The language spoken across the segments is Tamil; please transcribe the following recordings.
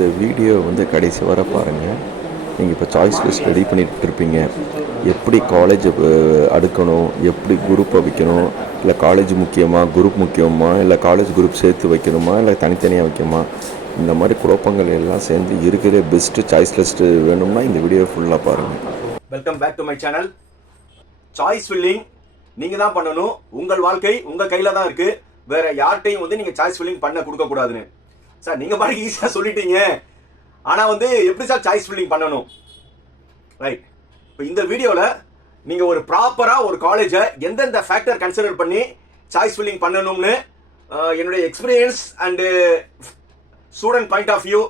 இந்த வீடியோ கடைசி வர பாருங்கள். நீங்கள் இப்போ சாய்ஸ் லிஸ்ட் ரெடி பண்ணிட்டு இருப்பீங்க. எப்படி காலேஜ் அடுக்கணும், எப்படி குரூப்பை வைக்கணும், இல்லை காலேஜ் முக்கியமாக குரூப் முக்கியமாக, இல்லை காலேஜ் குரூப் சேர்த்து வைக்கணுமா, இல்லை தனித்தனியாக வைக்கணுமா, இந்த மாதிரி குழப்பங்கள் எல்லாம் சேர்ந்து இருக்கிற பெஸ்ட்டு சாய்ஸ் லிஸ்ட்டு வேணும்னா இந்த வீடியோ ஃபுல்லாக பாருங்கள். Welcome back to my channel. Choice filling நீங்கள் தான் பண்ணணும். உங்கள் வாழ்க்கை உங்கள் கையில் தான் இருக்குது. வேற யார்கிட்டையும் நீங்கள் சாய்ஸ் ஃபில்லிங் பண்ண கொடுக்கக்கூடாதுன்னு. சார் நீங்கள் பாட்டுக்கு ஈஸியாக சொல்லிட்டீங்க, ஆனால் எப்படி சார் சாய்ஸ் ஃபில்லிங் பண்ணணும்? ரைட். இப்போ இந்த வீடியோவில் நீங்கள் ஒரு ப்ராப்பராக ஒரு காலேஜை எந்தெந்த ஃபேக்டர் கன்சிடர் பண்ணி சாய்ஸ் ஃபில்லிங் பண்ணணும்னு என்னுடைய experience and student point of view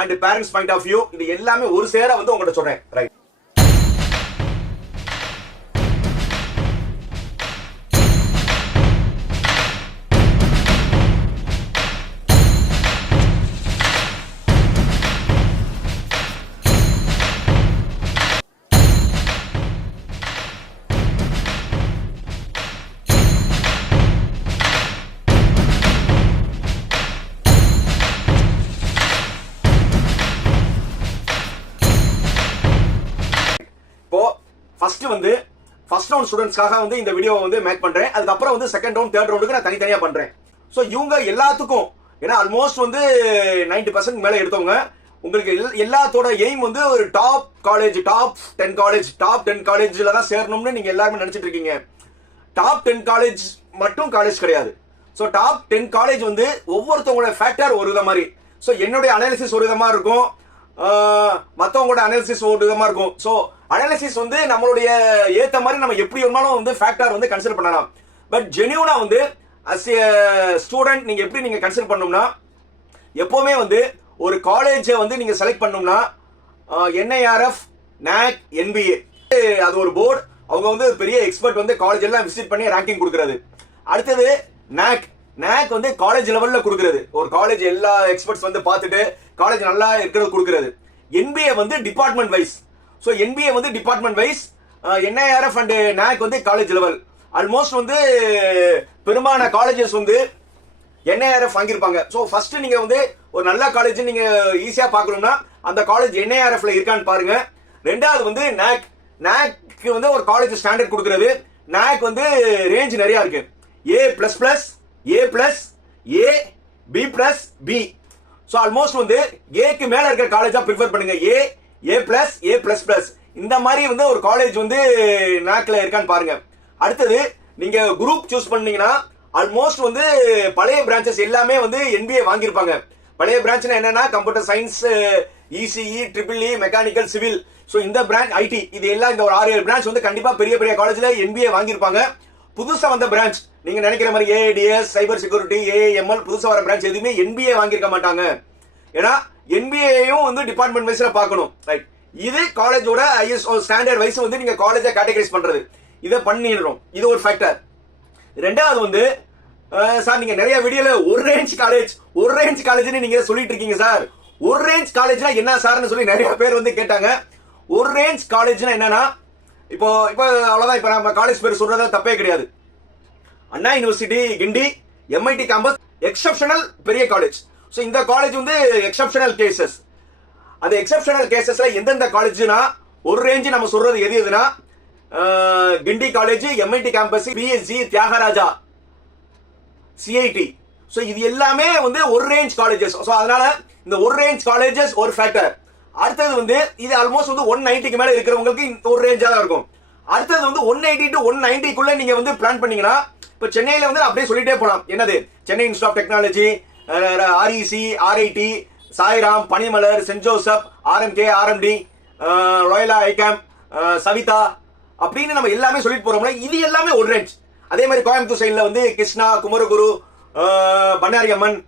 and parents point of view இது எல்லாமே ஒரு சேர உங்கள்கிட்ட சொல்கிறேன். ரைட். ஃபர்ஸ்ட் ரவுண்ட் ஸ்டூடெண்ட்ஸ்க்காக இந்த வீடியோவை மேக் பண்றேன். அதுக்கப்புறம் செகண்ட் ரவுண்ட் தேர்ட் ரவுண்டுக்கு நான் தனித்தனியா பண்றேன். ஸோ இவங்க எல்லாத்துக்கும் ஏன்னா ஆல்மோஸ்ட் 90% மேலே எடுத்தவங்க உங்களுக்கு எல்லாத்தோட எய்ம் ஒரு டாப் காலேஜ், டாப் 10 காலேஜ்ல தான் சேரணும்னு நீங்க எல்லாருமே நினைச்சிட்டு இருக்கீங்க. டாப் 10 காலேஜ் மட்டும் காலேஜ் கிடையாது. ஸோ டாப் 10 காலேஜ் ஒவ்வொருத்தவங்களோட ஃபேக்டர் ஒரு வித மாதிரி. ஸோ என்னுடைய அனாலிசிஸ் ஒரு விதமா இருக்கும், மற்றவங்களோட அனாலிசிஸ் ஒரு விதமா இருக்கும். ஸோ அனாலிசிஸ் நம்மளுடைய ஏத்த மாதிரி நம்ம எப்படி வேணாலும் ஃபேக்டர் கன்சிடர் பண்ணலாம். பட் ஜெனியூனா அஸ் எ ஸ்டூடெண்ட் நீங்க எப்படி நீங்க கன்சிடர் பண்ணணும்னா, எப்பவுமே ஒரு காலேஜை நீங்க செலக்ட் பண்ணணும்னா NIRF, NAC, NBA அது ஒரு போர்டு. அவங்க பெரிய எக்ஸ்பர்ட் காலேஜ் எல்லாம் விசிட் பண்ணி ரேங்கிங் கொடுக்கறது. அடுத்தது NAC காலேஜ் லெவல்ல கொடுக்கறது. ஒரு காலேஜ் எல்லா எக்ஸ்பர்ட்ஸ் பார்த்துட்டு காலேஜ் நல்லா இருக்கிறது கொடுக்கறது. NBA department wise. So NBA department wise, NIRF and NAC college level. Almost பெரும்பாலான காலேஜஸ் NIRF வாங்கியிருப்பாங்க. ஸோ ஃபர்ஸ்ட் நீங்க ஒரு நல்ல காலேஜ் நீங்க ஈஸியா பார்க்கணும்னா அந்த காலேஜ் NIRFல இருக்கான்னு பாருங்க. ரெண்டாவது NAC ஒரு காலேஜ் ஸ்டாண்டர்ட் கொடுக்கறது. NAC ரேஞ்ச் நிறைய இருக்கு. A++, A+, A, B+, B. So almost ஏக்கு மேல இருக்கிற காலேஜா ப்ரிஃபர் பண்ணுங்க. A+, இந்த மாதிரி ஒரு காலேஜ் NACல இருக்கான்னு பாருங்க. அடுத்தது நீங்க குரூப் சூஸ் பண்ணீங்கன்னா ஆல்மோஸ்ட் பழைய பிரான்ச்சஸ் எல்லாமே NBA வாங்கியிருப்பாங்க. பழைய பிரான்ச்னா என்னன்னா computer science, ECE, EEE, mechanical, civil. So இந்த பிரான்ச் IT இது எல்லாம் இந்த ஒரு 6-7 பிரான்ச் கண்டிப்பா பெரிய பெரிய காலேஜ்ல NBA வாங்கியிருப்பாங்க. புதுசா வந்த பிரான்ச் நீங்க நினைக்கிற மாதிரி AADS, சைபர் செக்யூரிட்டி, AAML புதுசா வர பிரான்ச் எதுவுமே NBA வாங்கியிருக்க மாட்டாங்க. ஏன்னா NBAயும் டிபார்ட்மெண்ட் வைஸ்ல பார்க்கணும். ரைட். இது காலேஜோட ISO ஸ்டாண்டர்ட் வைஸ் நீங்க காலேஜை கேட்டகரைஸ் பண்றது. இதை பண்ணிடுறோம். இது ஒரு ஃபேக்டர். ரெண்டாவது சார் நீங்க நிறைய வீடியோல ஒரு ரேஞ்ச் காலேஜ்னு நீங்க சொல்லிட்டு இருக்கீங்க சார். ஒரு ரேஞ்ச் காலேஜ்னா என்ன சார்னு சொல்லி நிறைய பேர் கேட்டாங்க. ஒரு ரேஞ்ச் காலேஜ்னா என்னன்னா இப்போ அவ்வளவுதான். இப்ப நம்ம காலேஜ் பேர் சொல்றதா தப்பே கிடையாது. Anna university, Guindy, MIT campus exceptional பெரிய காலேஜ். ஸோ இந்த காலேஜ் எக்ஸப்ஷனல் கேசஸ். அந்த எக்ஸப்ஷனல் கேசஸ்ல எந்தெந்த காலேஜ்னா ஒரு ரேஞ்ச் நம்ம சொல்றது எதுனா Guindy college, MIT campus, PSG, Thiagaraja, CIT. So இது எல்லாமே ஒரு ரேஞ்ச் காலேஜஸ். ஸோ அதனால இந்த ஒரு ரேஞ்ச் காலேஜஸ் ஒரு ஃபேக்டர். அடுத்தது இது ஆல்மோஸ்ட் 190க்கு மேல இருக்கிறவங்களுக்கு ஒரு ரேஞ்சா தான் இருக்கும். அடுத்தது 180 to 190க்குள்ள நீங்க பிளான் பண்ணீங்கன்னா இப்ப சென்னையில அப்படியே சொல்லிட்டே போலாம். என்னது Chennai institute of technology, REC, RIT, Sairam, Panimalar, saint Joseph, RMK, RMD, Loyola, ஐகாம், சவிதா அப்படின்னு நம்ம எல்லாமே சொல்லிட்டு போறோம்ல. இது எல்லாமே ஒரு ரேஞ்ச். அதே மாதிரி கோயம்புத்தூர் சைட்ல கிருஷ்ணா, குமரகுரு, பண்ணாரி அம்மன்,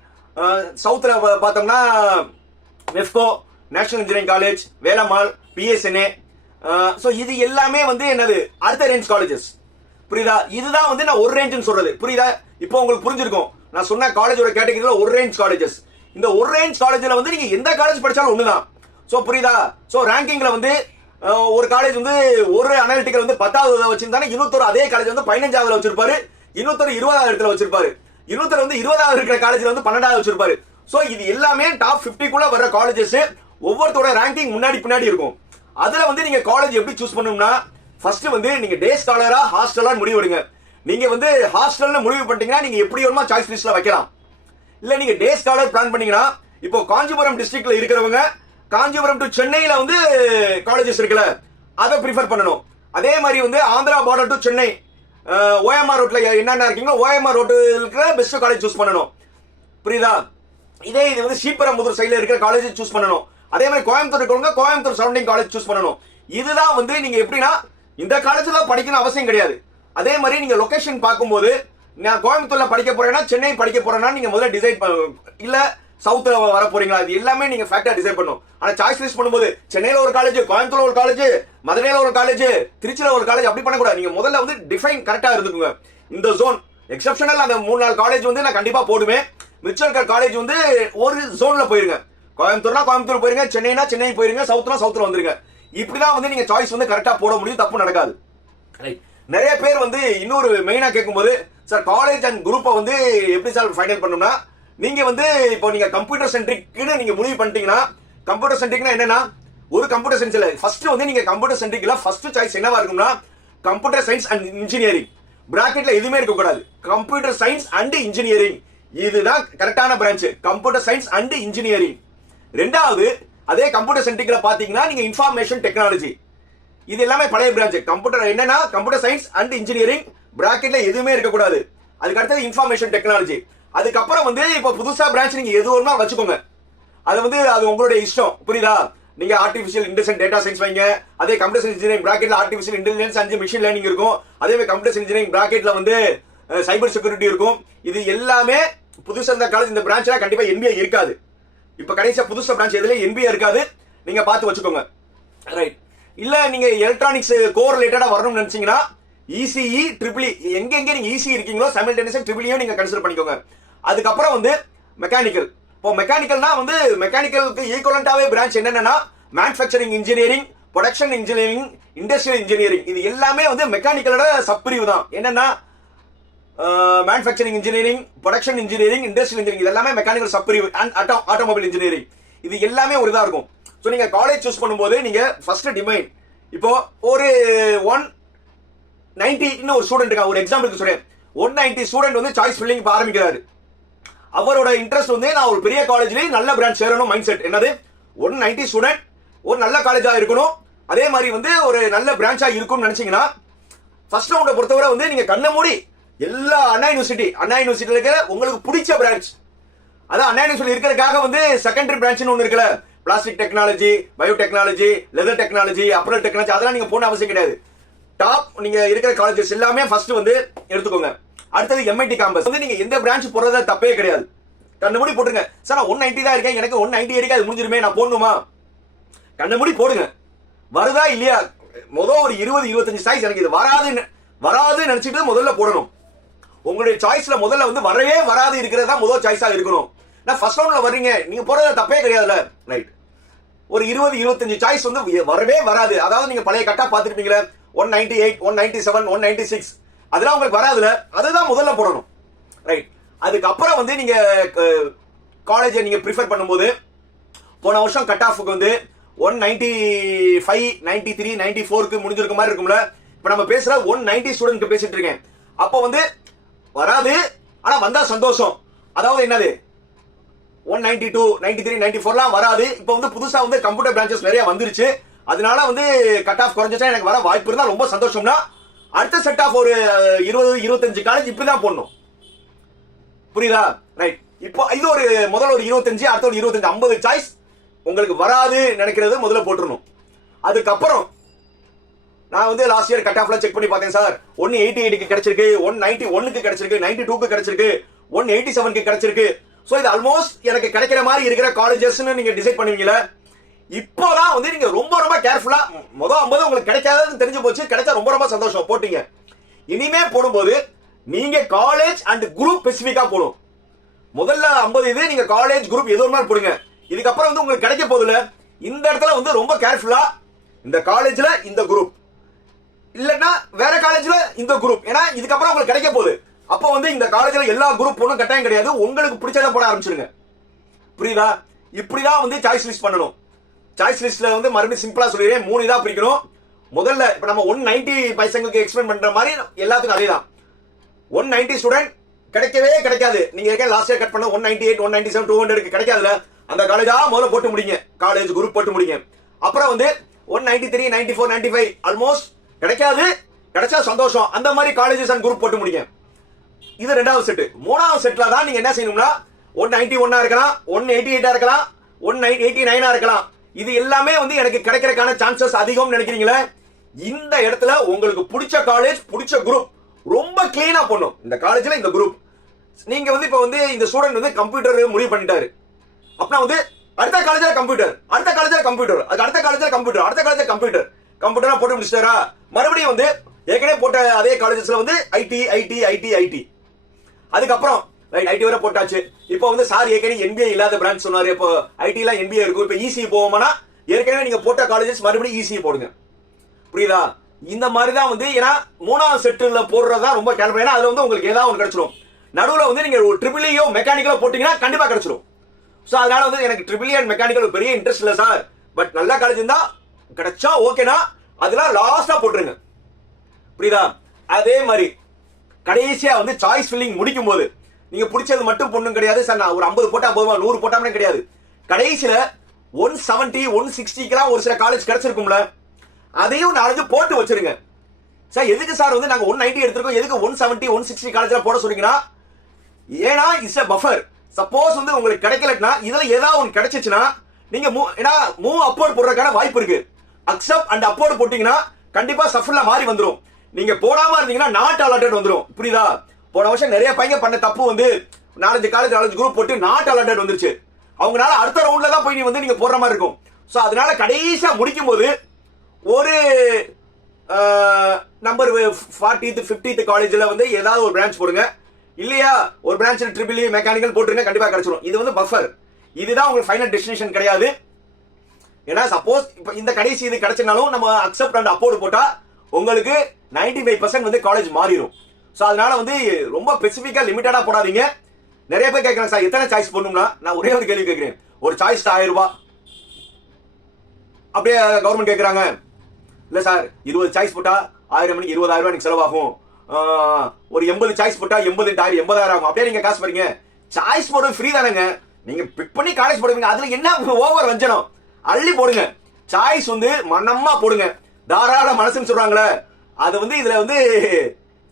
சவுத்ல பார்த்தோம்னா Mepco, national engineering college, Velammal, PSNA. So இது எல்லாமே என்னது அடுத்த ரேஞ்ச் காலேஜஸ். புரியுதா? இதுதான் நான் ஒரு ரேஞ்சுன்னு சொல்றது. புரியுதா? இப்போ உங்களுக்கு புரிஞ்சிருக்கும். நான் சொன்ன காலேஜோட கேட்டகரியில ஒரு ரேஞ்ச் காலேஜஸ். இந்த ஒரு ரேஞ்ச் காலேஜ்ல நீங்க எந்த காலேஜ் படிச்சாலும் ஒண்ணுதான். ஸோ புரியுதா? ஸோ ரேங்கிங்ல ஒரு காலேஜ் ஒரு அனாலிட்டிக்கல் 10வது வச்சிருந்தாங்க, இன்னொருத்தர் அதே காலேஜ் 15வது வச்சிருப்பாரு, இன்னொருத்தர் 20வது இடத்துல வச்சிருப்பாரு, இன்னொருத்தர் 20வது இருக்கிற காலேஜ்ல 12வது வச்சிருப்பாரு. சோ இது எல்லாமே டாப் 50 வர்ற காலேஜஸ். ஒவ்வொருத்தோட ரேங்கிங் முன்னாடி பின்னாடி இருக்கும். அதுல வந்து நீங்க காலேஜ் எப்படி சூஸ் பண்ணணும்னா, ஃபர்ஸ்ட் வந்து நீங்க டே ஸ்காலரா ஹாஸ்டலா முடிவு எடுங்க. நீங்க வந்து ஹாஸ்டல்னு முடிவு பண்ணிட்டீங்கன்னா நீங்க எப்படி வேணுமா சாய்ஸ் லிஸ்ட்ல வைக்கலாம். இல்ல நீங்க டே ஸ்காலர் பிளான் பண்ணீங்கன்னா, இப்போ காஞ்சிபுரம் டிஸ்ட்ரிக்ட்ல இருக்கிறவங்க காஞ்சிபுரம் டு சென்னையில வந்து காலேஜஸ் இருக்குல்ல, அதை ப்ரிஃபர் பண்ணணும். அதே மாதிரி வந்து Andhra border to Chennai OMR ரோட்ல என்னென்ன இருக்கீங்களோ ஓஎம்ஆர் ரோட்ல இருக்கிற பெஸ்ட் காலேஜ் சூஸ் பண்ணணும். புரியுதா? இதே இது வந்து ஸ்ரீபெரும்புதூர் சைடுல இருக்கிற காலேஜ் சூஸ் பண்ணணும். அதே மாதிரி கோயம்புத்தூர் இருக்கிறவங்க கோயம்புத்தூர் சரௌண்டிங் காலேஜ் சூஸ் பண்ணணும். இதுதான் வந்து நீங்க எப்படின்னா இந்த காலேஜ்ல படிக்கணும் அவசியம் கிடையாது. அதே மாதிரி நீங்க லொகேஷன் பார்க்கும்போது நான் கோயம்புத்தூர்ல படிக்க போறேன்னா சென்னை படிக்க போறேன்னா நீங்க முதல்ல டிசைட் இல்ல சவுத்ல வர போறீங்களா, இது எல்லாமே நீங்க ஃபேக்டா டிசைட் பண்ணணும். ஆனா சாய்ஸ் லிஸ்ட் பண்ணும்போது சென்னையில ஒரு காலேஜ், கோயம்புத்தூர்ல ஒரு காலேஜ், மதுரையில ஒரு காலேஜ், திருச்சியில ஒரு காலேஜ் அப்படி பண்ணக்கூடாது. நீங்க முதல்ல வந்து டிஃபைன் கரெக்டா இருந்துக்குங்க. இந்த ஜோன் எக்ஸப்ஷனல் அந்த 3-4 காலேஜ் வந்து நான் கண்டிப்பா போடுவேன். மிச்சம் இருக்கிற காலேஜ் வந்து ஒரு ஜோன்ல போயிருங்க. கோயம்புத்தூர்னா கோயம்புத்தூர் போயிருங்க, சென்னைனா சென்னை போயிருங்க, சவுத்னா சவுத்ல வந்துருங்க. இப்படிதான் வந்து நீங்க சாய்ஸ் வந்து கரெக்டா போட முடியும், தப்பு நடக்காது. நிறைய பேர் வந்து இன்னொரு மெயினா கேட்கும்போது, சார் காலேஜ் அண்ட் குரூப்பை வந்து எப்படி சார் ஃபைனல் பண்ணணும்னா, நீங்க வந்து இப்போ நீங்க கம்ப்யூட்டர் சென்ட்ரிக்னு நீங்க முடிவு பண்ணிட்டீங்கன்னா, கம்ப்யூட்டர் சென்ட்ரிக்னா என்னன்னா ஒரு கம்ப்யூட்டர் சயின்ஸ் இல்ல, ஃபர்ஸ்ட் வந்து நீங்க கம்ப்யூட்டர் சென்ட்ரிக்ல ஃபர்ஸ்ட் சாய்ஸ் என்னவா இருக்கும்னா கம்ப்யூட்டர் சயின்ஸ் அண்ட் இன்ஜினியரிங். பிராக்கெட்ல எதுவுமே இருக்க கூடாது. கம்ப்யூட்டர் சயின்ஸ் அண்ட் இன்ஜினியரிங் இதுதான் கரெக்டான branch, computer science and engineering. ரெண்டாவது அதே கம்ப்யூட்டர் சென்ட்ரிக்ல பாத்தீங்கன்னா நீங்க இன்ஃபர்மேஷன் டெக்னாலஜி, இது எல்லாமே பழைய பிரான்ச். கம்ப்யூட்டர் என்னன்னா கம்ப்யூட்டர் சயின்ஸ் அண்ட் இன்ஜினியரிங், பிராக்கெட்ல எதுவுமே இருக்க கூடாது. அதுக்கு அடுத்தது இன்ஃபர்மேஷன் டெக்னாலஜி. அதுக்கப்புறம் வந்து இப்ப புதுசா பிரான்ச் நீங்க எது வேணுமா வச்சுக்கோங்க. அது வந்து அது உங்களுடைய இஷ்டம். புரியுதா? நீங்க ஆர்டிஃபிஷியல் இன்டெலிஜென்ஸ் டேட்டா சயின்ஸ் வைங்க. அதே கம்ப்யூட்டர் சயின்ஸ் இன்ஜினியரிங் பிராக்கெட்ல artificial intelligence and machine learning இருக்கும். அதே மாதிரி கம்ப்யூட்டர் சயின்ஸ் இன்ஜினியரிங் பிராக்கெட்ல வந்து சைபர் செக்யூரிட்டி இருக்கும். இது எல்லாமே புதுசா இந்த காலேஜ் இந்த பிரான்ச்ல கண்டிப்பா என்பிஏ இருக்காது. இப்ப கடைசியா புதுசா பிரான்ச் எதுல என்பிஏ இருக்காது, நீங்க பார்த்து வச்சுக்கோங்க. ரைட்? இல்ல நீங்க எலக்ட்ரானிக்ஸ் கோர் ரிலேட்டடா வரணும்னு நினைச்சீங்கன்னா இசிஇ ட்ரிபிள் எங்க நீங்க ஈஸி இருக்கீங்களோ சைமல்டேனியஸா ட்ரிபிளியும் நீங்க கன்சிடர் பண்ணிக்கோங்க. அதுக்கப்புறம் வந்து மெக்கானிக்கல். இப்போ மெக்கானிக்கல்னா வந்து மெக்கானிக்கலுக்கு ஈக்குவலண்டாவே பிரான்ச் என்னன்னா manufacturing engineering, production engineering, industrial engineering. இது எல்லாமே வந்து மெக்கானிக்கலோட சப்பிரிவு தான். என்னன்னா manufacturing engineering, production engineering, industrial engineering இது எல்லாமே மெக்கானிக்கல் சப்பிரிவு அண்ட் ஆட்டோமொபைல் இன்ஜினியரிங். இது எல்லாமே ஒரு இதா இருக்கும். ஸோ நீங்க காலேஜ் சூஸ் பண்ணும்போது நீங்க ஃபர்ஸ்ட் டிமைன் இப்போ ஒரு 190 இன்னும் ஒரு ஸ்டூடெண்ட் இருக்கா, ஒரு எக்ஸாம்பிளுக்கு சொல்றேன். 190 ஸ்டூடெண்ட் வந்து சாய்ஸ் ஃபில்லிங் ஆரம்பிக்கிறாரு. அவரோட இன்ட்ரெஸ்ட் வந்து நான் ஒரு பெரிய காலேஜ்லயே நல்ல பிரான்ச் சேரணும் மைண்ட் செட். என்னது 190 ஸ்டூடெண்ட் ஒரு நல்ல காலேஜா இருக்கணும், அதே மாதிரி வந்து ஒரு நல்ல பிரான்ச்சா இருக்கும்னு நினைச்சீங்கன்னா ஃபர்ஸ்ட் ரவுண்டை பொறுத்தவரை வந்து நீங்க கண்ண மூடி எல்லா அண்ணா யூனிவர்சிட்டியில இருக்கிற உங்களுக்கு பிடிச்ச பிரான்ச், அதான் அண்ணா யூனிவர்சிட்டி இருக்கிறதுக்காக வந்து செகண்டரி பிரான்ச்னு ஒன்று இருக்குல்ல, plastic technology, biotechnology, leather technology, apparel technology, அதெல்லாம் நீங்க போன அவசியம் கிடையாது. டாப் நீங்க இருக்கிற காலேஜஸ் எல்லாமே ஃபர்ஸ்ட் வந்து எடுத்துக்கோங்க. அடுத்தது எம்ஐடி கேம்பஸ் வந்து நீங்க எந்த பிரான்ச் போறதா தப்பே கிடையாது. கண்ணமுடி போட்டுருங்க. சார் நான் 190 தான் இருக்கேன், எனக்கு 190 இருக்கா, அது முடிஞ்சிருமே, நான் போடணுமா? கண்ணமுடி போடுங்க. வருதா இல்லையா முதல் ஒரு 20-25 சாய்ஸ் எனக்கு இது வராது நினைச்சிட்டு முதல்ல போடணும். உங்களுடைய சாய்ஸ்ல முதல்ல வந்து வரவே வராது இருக்கிறதா முதல் சாய்ஸா இருக்கணும். நான் ஃபர்ஸ்ட் ரவுண்ட்ல வர்றீங்க, நீங்க போறது தப்பே கிடையாதுல. ரைட்? ஒரு 20-25 சாய்ஸ் வந்து வரவே வராது. அதாவது நீங்க பழைய கட்டா பார்த்துருப்பீங்களா, 198, 197, 196 அதெல்லாம் உங்களுக்கு வராதுல, அதுதான் முதல்ல போடணும். ரைட்? அதுக்கப்புறம் வந்து நீங்க காலேஜை நீங்க ப்ரிஃபர் பண்ணும்போது போன வருஷம் கட் ஆஃப்க்கு வந்து 195, 93, 94க்கு முடிஞ்சிருக்க மாதிரி இருக்கும்ல. இப்ப நம்ம பேசுற 190 ஸ்டூடெண்ட் பேசிட்டு இருக்கேன். அப்போ வந்து வராது, ஆனா வந்தா சந்தோஷம். அதாவது என்னது 192, 93, 94லாம் வராது. இப்போ வந்து புதுசா வந்து கம்ப்யூட்டர் பிரான்ச்சஸ் நிறைய வந்துருச்சு, அதனால வந்து கட் ஆஃப் குறைஞ்சிச்சா எனக்கு வர வாய்ப்பு இருந்தா ரொம்ப சந்தோஷம்னா அடுத்த செட் ஆஃப் ஒரு 20-25 காலேஜ் இப்படிதான் போடணும். புரியுதா? ரைட்? இப்போ இது ஒரு முதல்ல ஒரு 25, அடுத்த ஒரு 25, 50 சாய்ஸ் உங்களுக்கு வராது நினைக்கிறது முதல்ல போட்டுருணும். அதுக்கப்புறம் நான் வந்து லாஸ்ட் இயர் கட் ஆஃப்ல செக் பண்ணி பார்த்தேன் சார், 188க்கு கிடைச்சிருக்கு, 191க்கு கிடைச்சிருக்கு, 92க்கு கிடைச்சிருக்கு, 187க்கு கிடைச்சிருக்கு. சோ இது ஆல்மோஸ்ட் எனக்கு கிடைக்கிற மாதிரி இருக்கிற காலேஜஸ்னு நீங்க டிசைட் பண்ணுவீங்களா? இப்போதான் வந்து நீங்க ரொம்ப ரொம்ப கேர்ஃபுல்லா முதல் 50 உங்களுக்கு கிடைக்காததுன்னு தெரிஞ்சு போச்சு, கிடைச்சா ரொம்ப ரொம்ப சந்தோஷம் போட்டீங்க. இனிமே போடும்போது நீங்க காலேஜ் அண்ட் குரூப் ஸ்பெசிபிக்கா போடும். முதல்ல 50 இது நீங்க காலேஜ் குரூப் எது ஒருமாதிரி போடுங்க. இதுக்கப்புறம் வந்து உங்களுக்கு கிடைக்க போதுல, இந்த இடத்துல வந்து ரொம்ப கேர்ஃபுல்லா இந்த காலேஜ்ல இந்த குரூப் இல்லன்னா வேற காலேஜ்ல இந்த குரூப், ஏன்னா இதுக்கப்புறம் உங்களுக்கு கிடைக்க போகுது. அப்போ வந்து இந்த காலேஜ்ல எல்லா குரூப் ஒன்றும் கட்டாயம் கிடையாது, உங்களுக்கு பிடிச்சதை போட ஆரம்பிச்சிருங்க. புரியுதா? இப்படிதான் வந்து சாய்ஸ் லிஸ்ட் பண்ணணும். சாய்ஸ் லிஸ்ட்ல வந்து மறுபடியும் சிம்பிளா சொல்லிடுறேன், 3 இதா பிரிக்கணும். முதல்ல இப்ப நம்ம 190 பைசங்களுக்கு எக்ஸ்பிளைன் பண்ற மாதிரி எல்லாத்துக்கும் அதே தான். 190 ஸ்டூடெண்ட் கிடைக்கவே கிடைக்காது. நீங்க லாஸ்ட் இயர் கட் பண்ண 198, 197, 200 கிடைக்காதுல, அந்த காலேஜா முதல்ல போட்டு முடிங்க, காலேஜ் குரூப் போட்டு முடிங்க. அப்புறம் வந்து 193, 94, 95 ஆல்மோஸ்ட் கிடைக்காது, கிடைச்சா சந்தோஷம், அந்த மாதிரி காலேஜஸ் அண்ட் குரூப் போட்டு முடிங்க. இது ரெண்டாவது செட். மூணாவது செட்ல தான் நீங்க என்ன செய்யணும்னா 191 இருக்கலாம், 188 இருக்கலாம், 189 இருக்கலாம். இது எல்லாமே வந்து எனக்கு கிடைக்கிறதுக்கான சான்சஸ் அதிகம் நினைக்கிறீங்களே, இந்த இடத்துல உங்களுக்கு பிடிச்ச காலேஜ், பிடிச்ச குரூப் ரொம்ப கிளீனா பண்ணும். இந்த காலேஜ்ல இந்த குரூப் நீங்க வந்து இப்ப வந்து இந்த ஸ்டூடெண்ட் வந்து கம்ப்யூட்டர் முடிவு பண்ணிட்டாரு அப்படின்னா வந்து அடுத்த காலேஜ்ல கம்ப்யூட்டர், அடுத்த காலேஜ்ல கம்ப்யூட்டர், அடுத்த காலேஜ்ல கம்ப்யூட்டர், அடுத்த காலேஜ்ல கம்ப்யூட்டர், கம்ப்யூட்டரா போட்டு முடிச்சிட்டாரா, மறுபடியும் வந்து ஏற்கனவே போட்ட அதே காலேஜஸ்ல வந்து ஐடி ஐடி ஐடி ஐடி, அதுக்கப்புறம் ஐடி வரை போட்டாச்சு. இப்போ வந்து சார் ஏற்கனவே NBA இல்லாத பிரான்ச் சொன்னாரு, இப்போ ஐடி எல்லாம் NBA இருக்கும், இப்போ ECE போவோம்னா ஏற்கனவே நீங்க போட்ட காலேஜஸ் மறுபடியும் ECE போடுங்க. புரியுதா? இந்த மாதிரி தான் வந்து, ஏன்னா மூணாவது செட்டுல போடுறதா ரொம்ப கேள்வி, ஏன்னா அதுல வந்து உங்களுக்கு ஏதாவது ஒன்று கிடைச்சிடும். நடுவில் வந்து நீங்க ஒரு ட்ரிபிளியோ மெக்கானிக்கலோ போட்டீங்கன்னா கண்டிப்பா கிடைச்சிடும். ஸோ அதனால வந்து எனக்கு ட்ரிபிளி அண்ட் மெக்கானிக்கல் பெரிய இன்ட்ரெஸ்ட் இல்லை சார், பட் நல்ல காலேஜ் இருந்தா கிடைச்சா ஓகேனா அதெல்லாம் லாஸ்டா போட்டுருங்க. புரியுதா? அதே மாதிரி கடைசியா வந்து சாய்ஸ் ஃபில்லிங் முடிக்கும் போது நீங்க பிடிச்சது மட்டும் பொண்ணும் கிடையாது சார், நான் ஒரு 50 போட்டா 100 போட்டாமே கிடையாது. கடைசியில 170, 160 ஒரு சில காலேஜ் கிடைச்சிருக்கும்ல, அதையும் நாளைக்கு போட்டு வச்சிருங்க. சார் எதுக்கு சார் வந்து நாங்க 190 எடுத்திருக்கோம், எதுக்கு 170, 160 காலேஜ்ல போட சொல்றீங்கன்னா, ஏன்னா இட்ஸ் a buffer. சப்போஸ் வந்து உங்களுக்கு கிடைக்கலனா இதுல ஏதாவது ஒன்று கிடைச்சிச்சுன்னா நீங்க மூவ் அப்வர்ட் போடுறதுக்கான வாய்ப்பு இருக்கு. அக்செப்ட் அண்ட் அப்வர்ட் போட்டீங்கன்னா கண்டிப்பா சஃபல்ல மாறி வந்துரும். நீங்க போடாம இருந்தீங்கன்னா நாட் அலாட்டட் வந்துரும். புரியுதா? போன வருஷம் நிறைய பையங்க பண்ண தப்பு வந்து 4-5 காலேஜ் 4 குரூப் போட்டு நாட் அலாட்டட் வந்துருச்சு. அவங்களால அடுத்த ரவுண்ட்ல தான் போய் வந்து நீங்க போடுற மாதிரி இருக்கும். சோ அதனால கடைசியா முடிக்கும் போது ஒரு நம்பர் 40th 50th காலேஜ்ல வந்து ஏதாவது ஒரு பிரான்ச் போடுங்க, இல்லையா ஒரு பிரான்ச் ட்ரிபிள் மெக்கானிக்கல் போட்டுருங்க, கண்டிப்பா கிடைச்சிடும். இது வந்து பஃபர், இதுதான் உங்களுக்கு ஃபைனல் டெஸ்டினேஷன் கிடையாது. ஏன்னா சப்போஸ் இப்ப இந்த கடைசி இது கிடைச்சினாலும் நம்ம அக்செப்ட் அண்ட் அப்போர்ட் போட்டா உங்களுக்கு 95% வந்து காலேஜ் மாறிடும். சோ அதனால வந்து ரொம்ப ஸ்பெசிபிக்கா லிமிட்டடா போடாதீங்க. நிறைய பேர் கேட்கறாங்க சார் எத்தனை சாய்ஸ் போடணும்னா, நான் ஒரே ஒரு கேள்வி கேட்கிறேன், ஒரு சாய்ஸ் 1000 ரூபாய் அப்படியே கவர்மெண்ட் கேட்கறாங்க, இல்ல சார் 20 சாய்ஸ் போட்டா 1000 மணிக்கு 20,000 ரூபாய் செலவாகும், ஒரு 80 சாய்ஸ் போட்டா 80,000 ஆகும். அப்படியே நீங்க காசு பாருங்க, சாய்ஸ் போடுறது ஃப்ரீ தானேங்க, நீங்க பிக் பண்ணி காலேஜ் போடுவீங்க, அதுல என்ன ஓவர் வஞ்சனம், அள்ளி போடுங்க. சாய்ஸ் வந்து மனமா போடுங்க, தாராள மனசுன்னு சொல்றாங்களே, அது வந்து இதுல வந்து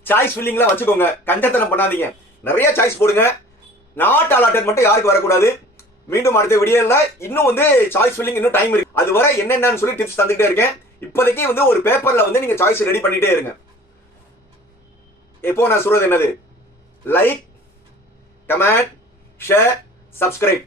சாய்ஸ் ஃபில்லிங்ல வச்சுக்கோங்க, கஞ்சத்தனம் பண்ணாதீங்க. நிறைய சாய்ஸ் போடுங்க, நாட் அலாட்டட் மட்டும் யாருக்கு வரக்கூடாது. மீண்டும் அடுத்த வீடியோல இன்னும் வந்து சாய்ஸ் ஃபில்லிங் இன்னும் டைம் இருக்கு, அது வரை என்னென்னு சொல்லி டிப்ஸ் தந்துட்டே இருக்கேன். இப்போதைக்கு வந்து ஒரு பேப்பர்ல வந்து நீங்க சாய்ஸ் ரெடி பண்ணிட்டே இருங்க. எப்போ நான் சொல்றது என்னது, லைக், கமெண்ட், ஷேர், சப்ஸ்கிரைப்.